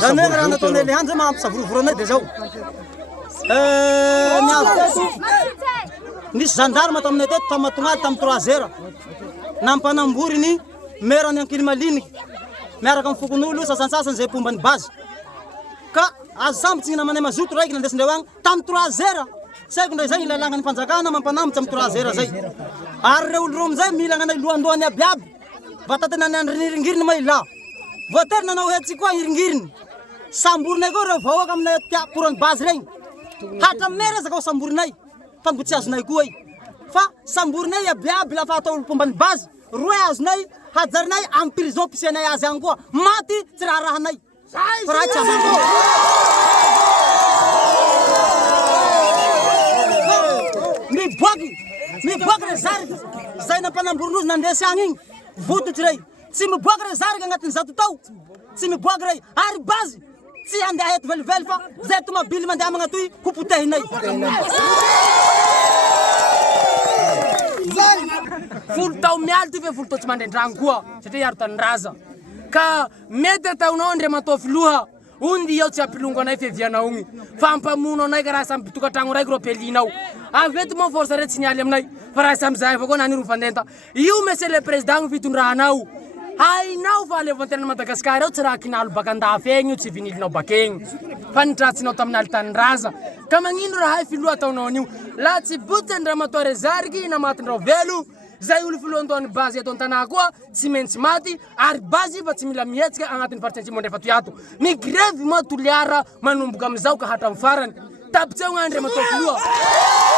raha nataonay le hanjy mampisavorovoranay dia zao nisy gendarme taminay teto tamatongady tamin'ny 3 heures nampanambory ny merany ankilimaliniky miaraka amin'ny fokon'olo sasansasany zay pombany bazy ka azo sambotsy namanay mazoto raiky nandesindreo agny tamin'ny 3 heures saiko ndray zay ilalagna ny fanjakana mampanambotsy amin'ny 3 heures zay ary reo olo ro amizay milagna nay lohandohany abiaby vatatena niandrinirigiriny ma ila voatery nanao hetsy koa iringiriny samborinay koa reo vahoaka aminay tia porany bazy regny hatra merazaka ao samborinay fa mbo tsy azonay koa i fa samborinay abiaby lafa atao olo pombany bazy roe azonay hajarinay amin'ny prison pisenay azy agny koa maty tsy raha rahanay fa raha tsy azoko miboaky re zariky zay nampanamborinozy nandesy agny igny vototsy rey tsy miboaky re zariky agnatin'ny zato tao tsy miboaky rey ary bazy tsy handeha eto velively fa zay tomabily mandeha magnatoy hopotehinay folo tao mialy ty fe folo tao tsy mandrendragno koa satria iaro tanindraza ka mety ataonao andre matao filoha ondy io tsy ampilongo anay fiavianao igny fa ampamono anay ka raha samy tokantragno raiky ro apelinao avety moa force re tsy nialy aminay fa raha samy zay avao koa nany ro fandenta io monsieur le président fitondrahanao hainao fa levantenany Madagasikara ao tsy raha kinalo baka andafy egny io tsy vinilinao bakegny fa nitratsinao tamin'ny alitanindraza ka magnino raha hay filoha ataonao an'io la tsy botsy andramatoa rezariky namatindrao velo zay olo filohandohan'ny bazy eto an-tanà koa tsy maintsy maty ary bazy fa tsy mila mihetsika agnatin'ny faritsy Antsimon refa toyato ny grevy moa toliara manomboka amizao ka hatramin'ny farany tapitseo gn'andre matao filoha